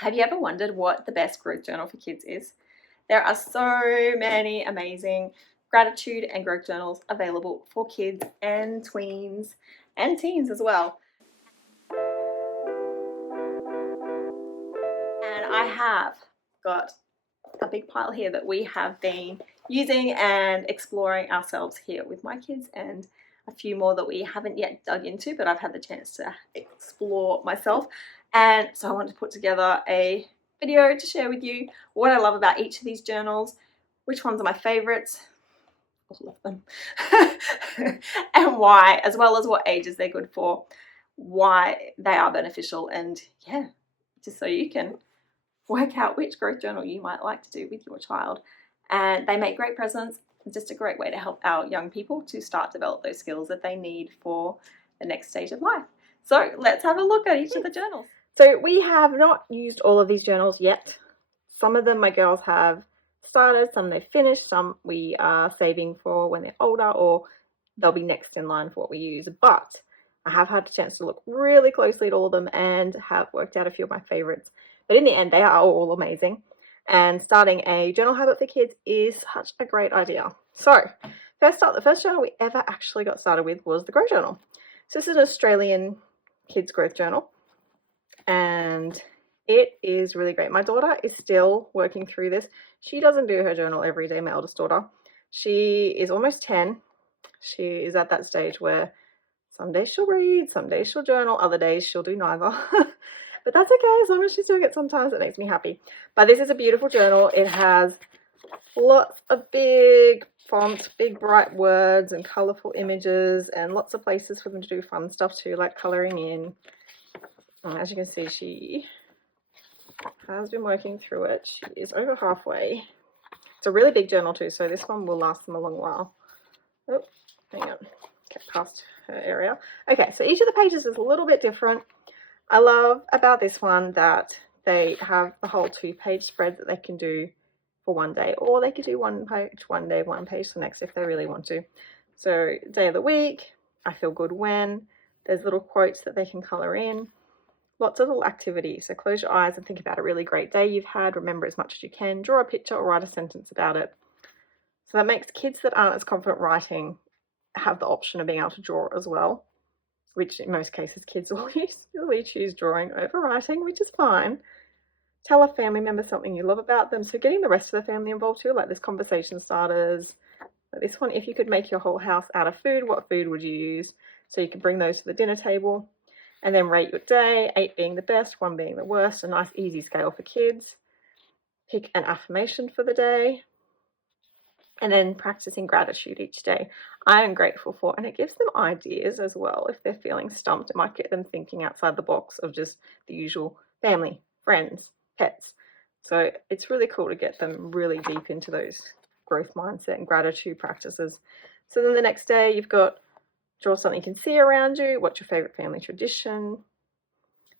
Have you ever wondered what the best growth journal for kids is? There are so many amazing gratitude and growth journals available for kids and tweens and teens as well. And I have got a big pile here that we have been using and exploring ourselves here with my kids, and a few more that we haven't yet dug into, but I've had the chance to explore myself. And so I wanted to put together a video to share with you what I love about each of these journals, which ones are my favorites, all of them, and why, as well as what ages they're good for, why they are beneficial, and yeah, just so you can work out which growth journal you might like to do with your child. And they make great presents, just a great way to help our young people to start develop those skills that they need for the next stage of life. So let's have a look at each of the journals. So we have not used all of these journals yet. Some of them my girls have started, some they've finished, some we are saving for when they're older, or they'll be next in line for what we use. But I have had a chance to look really closely at all of them and have worked out a few of my favorites. But in the end, they are all amazing. And starting a journal habit for kids is such a great idea. So first up, the first journal we ever actually got started with was the Grow Journal. So this is an Australian kids growth journal, and it is really great. My daughter is still working through this. She doesn't do her journal every day, my eldest daughter. She is almost 10. She is at that stage where some days she'll read, some days she'll journal, other days she'll do neither. But that's okay, as long as she's doing it sometimes, it makes me happy. But this is a beautiful journal. It has lots of big font, big bright words and colourful images, and lots of places for them to do fun stuff too, like colouring in. As you can see, she has been working through it. She is over halfway. It's a really big journal too, so this one will last them a long while. Oh, hang on, get past her area. Okay, so each of the pages is a little bit different. I love about this one that they have the whole 2-page spread that they can do for one day, or they could do one page one day, one page the next if they really want to. So day of the week, I feel good when, there's little quotes that they can colour in, lots of little activities. So close your eyes and think about a really great day you've had, remember as much as you can, draw a picture or write a sentence about it. So that makes kids that aren't as confident writing have the option of being able to draw as well, which in most cases kids will usually choose drawing over writing, which is fine. Tell a family member something you love about them. So getting the rest of the family involved too, like this conversation starters. Like this one, if you could make your whole house out of food, what food would you use? So you can bring those to the dinner table. And then rate your day, 8 being the best, 1 being the worst, a nice easy scale for kids. Pick an affirmation for the day. And then practicing gratitude each day. I am grateful for, and it gives them ideas as well. If they're feeling stumped, it might get them thinking outside the box of just the usual family, friends, pets. So it's really cool to get them really deep into those growth mindset and gratitude practices. So then the next day you've got draw something you can see around you, what's your favorite family tradition,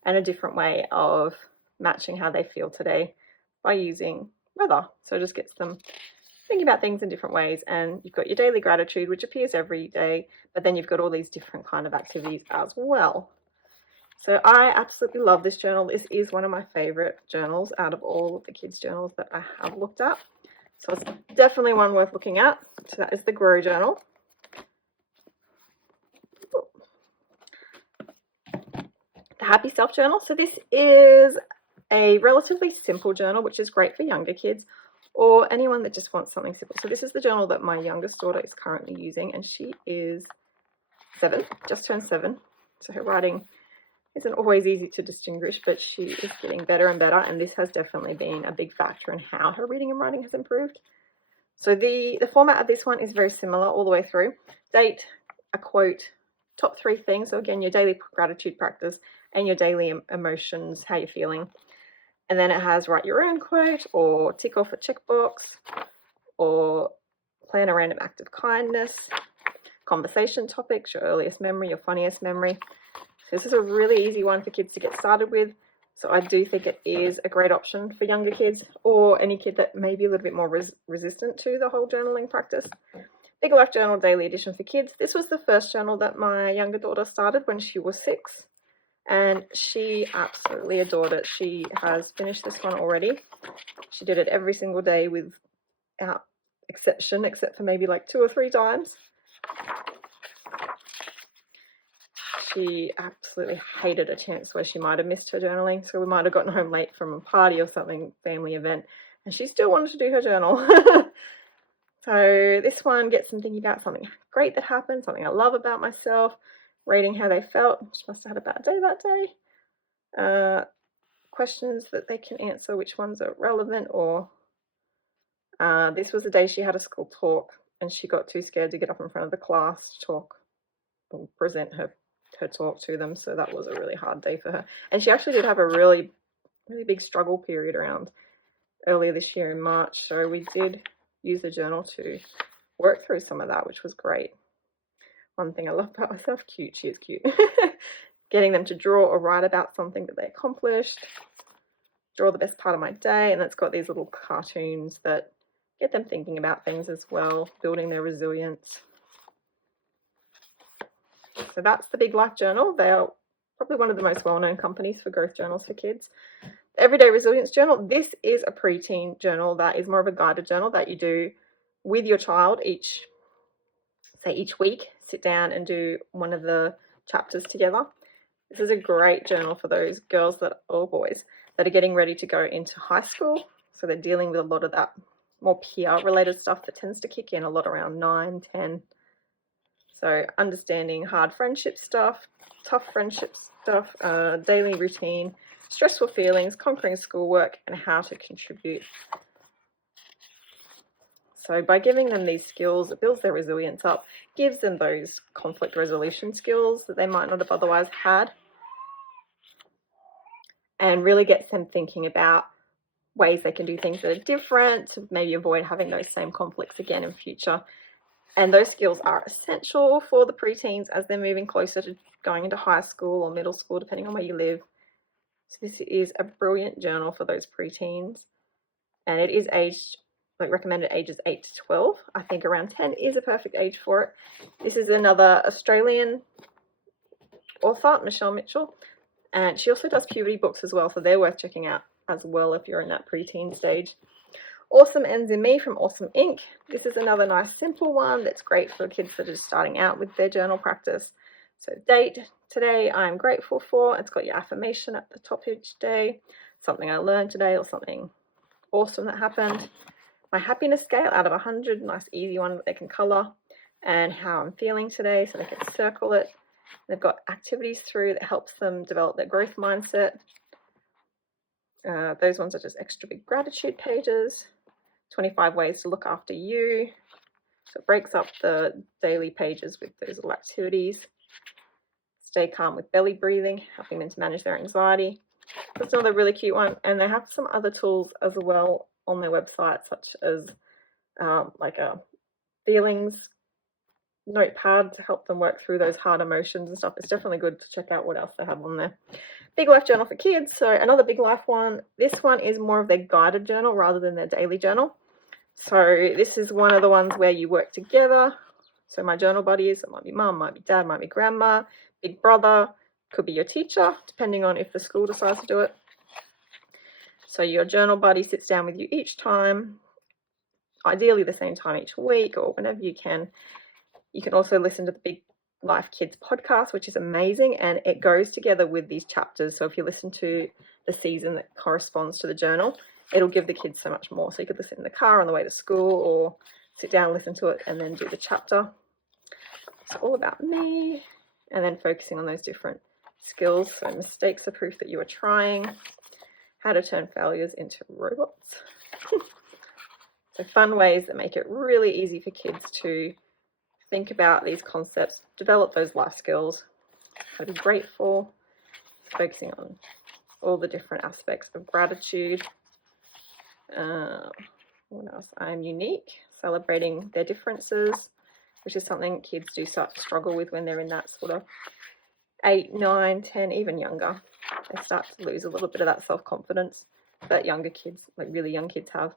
and a different way of matching how they feel today by using weather. So it just gets them thinking about things in different ways. And you've got your daily gratitude, which appears every day, but then you've got all these different kind of activities as well. So I absolutely love this journal. This is one of my favorite journals out of all of the kids' journals that I have looked at. So it's definitely one worth looking at. So that is the Grow Journal. The Happy Self Journal. So this is a relatively simple journal, which is great for younger kids or anyone that just wants something simple. So this is the journal that my youngest daughter is currently using, and she is 7, just turned 7. So her writing isn't always easy to distinguish, but she is getting better and better, and this has definitely been a big factor in how her reading and writing has improved. So the format of this one is very similar all the way through. Date, a quote, top 3 things. So again, your daily gratitude practice and your daily emotions, how you're feeling. And then it has write your own quote, or tick off a checkbox, or plan a random act of kindness, conversation topics, your earliest memory, your funniest memory. So this is a really easy one for kids to get started with. So I do think it is a great option for younger kids or any kid that may be a little bit more resistant to the whole journaling practice. Big Life Journal Daily Edition for Kids. This was the first journal that my younger daughter started when she was 6. and she absolutely adored it. She has finished this one already. She did it every single day without exception, except for maybe like 2 or 3 times. She absolutely hated a chance where she might have missed her journaling. So we might have gotten home late from a party or something, family event, and she still wanted to do her journal. So this one gets them thinking about something great that happened, something I love about myself, rating how they felt. She must have had a bad day that day. Questions that they can answer, which ones are relevant, or this was the day she had a school talk and she got too scared to get up in front of the class to talk or present her talk to them. So that was a really hard day for her. And she actually did have a really big struggle period around earlier this year in March. So we did use the journal to work through some of that, which was great. One thing I love about myself, cute, she is cute. Getting them to draw or write about something that they accomplished, draw the best part of my day, and it's got these little cartoons that get them thinking about things as well, building their resilience. So that's the Big Life Journal. They're probably one of the most well-known companies for growth journals for kids. The Everyday Resilience Journal, this is a preteen journal that is more of a guided journal that you do with your child each week. Sit down and do one of the chapters together. This is a great journal for those girls or boys that are getting ready to go into high school. So they're dealing with a lot of that more peer-related stuff that tends to kick in a lot around 9, 10. So understanding hard friendship stuff, tough friendship stuff, daily routine, stressful feelings, conquering schoolwork, and how to contribute. So by giving them these skills, it builds their resilience up, gives them those conflict resolution skills that they might not have otherwise had, and really gets them thinking about ways they can do things that are different to maybe avoid having those same conflicts again in future. And those skills are essential for the preteens as they're moving closer to going into high school or middle school, depending on where you live. So this is a brilliant journal for those preteens, and it is recommended ages 8 to 12. I think around 10 is a perfect age for it. This is another Australian author, Michelle Mitchell, and she also does puberty books as well, so they're worth checking out as well if you're in that preteen stage. Awesome Ends in Me from Awesome Inc. This is another nice simple one that's great for kids that are starting out with their journal practice. So date, today I'm grateful for. It's got your affirmation at the top each day, something I learned today or something awesome that happened. My happiness scale out of 100, nice easy one that they can colour, and how I'm feeling today, so they can circle it. They've got activities through that helps them develop their growth mindset. Those ones are just extra big gratitude pages. 25 ways to look after you. So it breaks up the daily pages with those little activities. Stay calm with belly breathing, helping them to manage their anxiety. That's another really cute one. And they have some other tools as well on their website, such as like a feelings notepad to help them work through those hard emotions and stuff. It's definitely good to check out what else they have on there. Big Life Journal for kids. So another Big Life one. This one is more of their guided journal rather than their daily journal. So this is one of the ones where you work together. So my journal buddies, it might be mum, might be dad, might be grandma, big brother, could be your teacher, depending on if the school decides to do it. So your journal buddy sits down with you each time, ideally the same time each week or whenever you can. You can also listen to the Big Life Kids podcast, which is amazing, and it goes together with these chapters. So if you listen to the season that corresponds to the journal, it'll give the kids so much more. So you could listen in the car on the way to school or sit down and listen to it and then do the chapter. It's all about me, and then focusing on those different skills. So mistakes are proof that you are trying. How to turn failures into robots. So fun ways that make it really easy for kids to think about these concepts, develop those life skills, how to be grateful, focusing on all the different aspects of gratitude. What else? I'm unique, celebrating their differences, which is something kids do start to struggle with when they're in that sort of 8, 9, 10, even younger. They start to lose a little bit of that self-confidence that younger kids, like really young kids, have.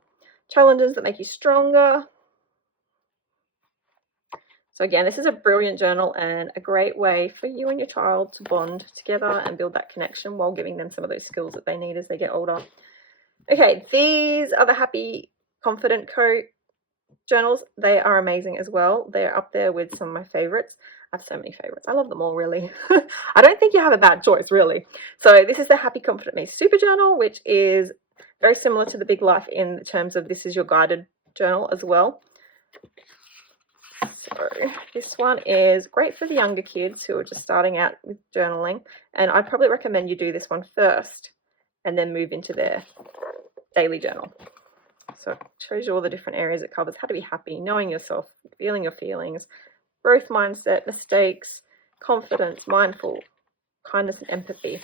Challenges that make you stronger. So again, this is a brilliant journal and a great way for you and your child to bond together and build that connection while giving them some of those skills that they need as they get older. Okay, these are the Happy Confident Co journals. They are amazing as well. They're up there with some of my favorites. I have so many favorites. I love them all, really. I don't think you have a bad choice, really. So this is the Happy Confident Me Super Journal, which is very similar to the Big Life in terms of this is your guided journal as well. So this one is great for the younger kids who are just starting out with journaling, and I'd probably recommend you do this one first and then move into their daily journal. So it shows you all the different areas it covers: how to be happy, knowing yourself, feeling your feelings, growth mindset, mistakes, confidence, mindful, kindness and empathy.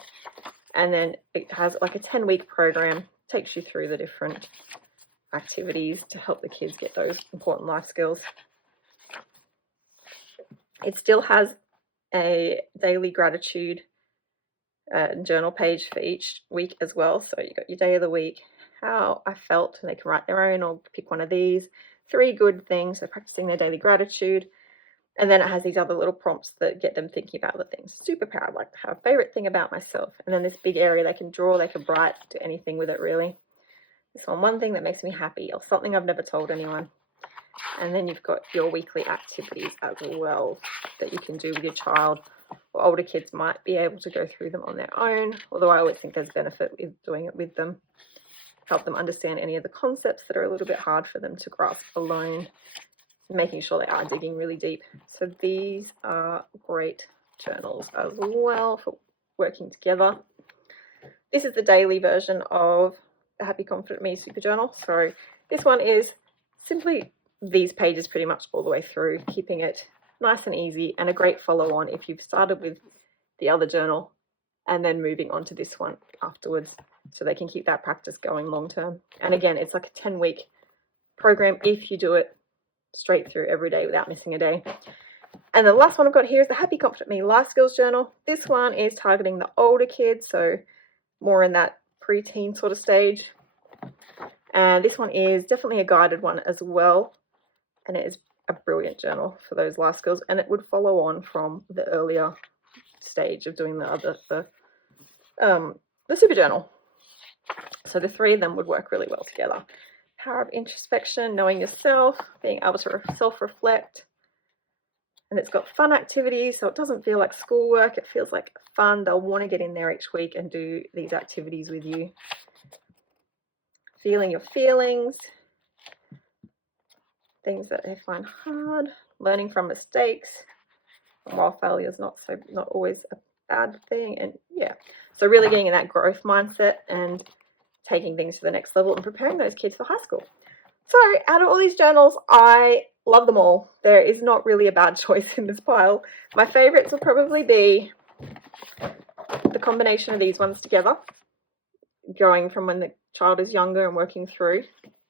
And then it has like a 10-week program, takes you through the different activities to help the kids get those important life skills. It still has a daily gratitude journal page for each week as well. So you got your day of the week, how I felt, and they can write their own or pick one of these. 3 good things, so practicing their daily gratitude. And then it has these other little prompts that get them thinking about other things. Super proud, like to have a favorite thing about myself. And then this big area they can draw, they can write, do anything with it really. This one thing that makes me happy, or something I've never told anyone. And then you've got your weekly activities as well that you can do with your child, or older kids might be able to go through them on their own, although I always think there's benefit with doing it with them. Help them understand any of the concepts that are a little bit hard for them to grasp alone, making sure they are digging really deep. So these are great journals as well for working together. This is the daily version of the Happy Confident Me Super Journal. So this one is simply these pages pretty much all the way through, keeping it nice and easy, and a great follow on if you've started with the other journal and then moving on to this one afterwards, so they can keep that practice going long term. And again, it's like a 10-week program if you do it straight through every day without missing a day. And the last one I've got here is the Happy Confident Me Life Skills Journal. This one is targeting the older kids, so more in that preteen sort of stage. And this one is definitely a guided one as well, and it is a brilliant journal for those life skills, and it would follow on from the earlier stage of doing the super journal. So the 3 of them would work really well together. Power of introspection, knowing yourself, being able to self-reflect. And it's got fun activities, so it doesn't feel like schoolwork, it feels like fun. They'll want to get in there each week and do these activities with you. Feeling your feelings, things that they find hard, learning from mistakes, while failure is not always a bad thing. And yeah, so really getting in that growth mindset and taking things to the next level and preparing those kids for high school. So out of all these journals, I love them all. There is not really a bad choice in this pile. My favorites will probably be the combination of these ones together, going from when the child is younger and working through,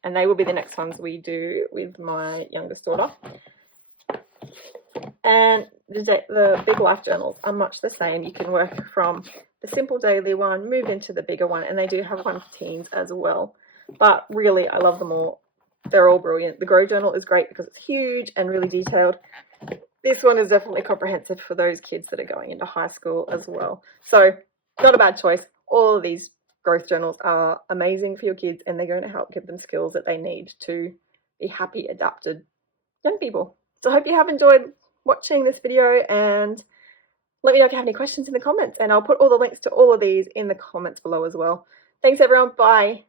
and they will be the next ones we do with my youngest daughter. And the Big Life journals are much the same. You can work from the simple daily one, move into the bigger one, and they do have one for teens as well. But really, I love them all. They're all brilliant. The Grow journal is great because it's huge and really detailed. This one is definitely comprehensive for those kids that are going into high school as well. So not a bad choice. All of these growth journals are amazing for your kids, and they're going to help give them skills that they need to be happy, adapted young people. So I hope you have enjoyed watching this video, and let me know if you have any questions in the comments, and I'll put all the links to all of these in the comments below as well. Thanks everyone, bye.